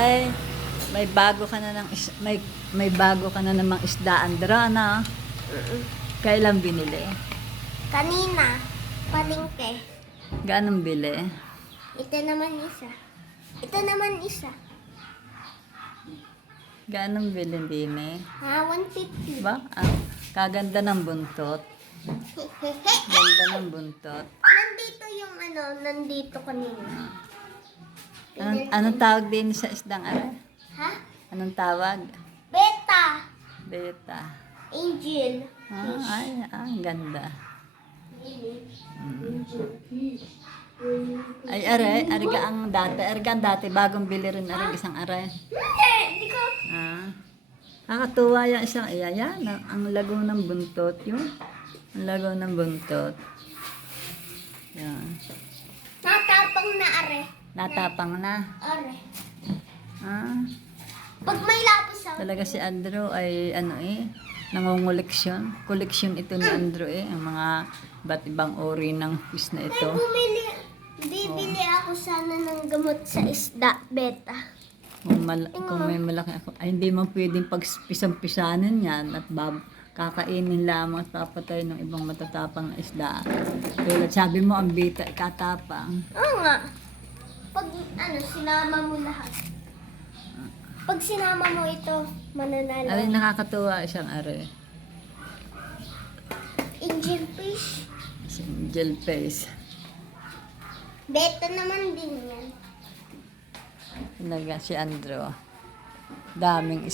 Ay, may bago ka na namang isda, Andra, na. Kailan binili? Kanina, palengke. Gaanong bili? Ito naman isa. Ito naman isa. Gaanong bili din eh? Ha, 150. Ba? Ah, kaganda ng buntot. Ganda ng buntot. Nandito yung nandito kanina. Anong tawag din sa isdang are? Ha? Anong tawag? Beta. Beta. Angel. Ang ganda. Ay, are ang dati, bagong bili rin are isang are. Hindi, di ko. Nakakatuwa yung isang, ayan, ang lago ng buntot yun. Ang lago ng buntot. Yan. Natapang na are. Natapang na. Are. Ah, Pag may lapis ako. talaga si Andrew ay nangungoleksyon. Koleksyon ito ni Andrew ang mga iba't ibang uri ng fish na ito. Bibili ako sana ng gamot sa isda, beta. Kung may malaki ako, ay hindi mo pwedeng pagpisang-pisanin yan at kakainin lamang at papatay ng ibang matatapang na isda. Tulad sabi mo, ang beta ikatapang. Oo nga. Pag sinama mo lahat. Pag sinama mo ito, mananalo. Ay, nakakatuwa isang are. Angel fish. Si Angel Face. Beta naman din yan. Talaga si Andrew. Daming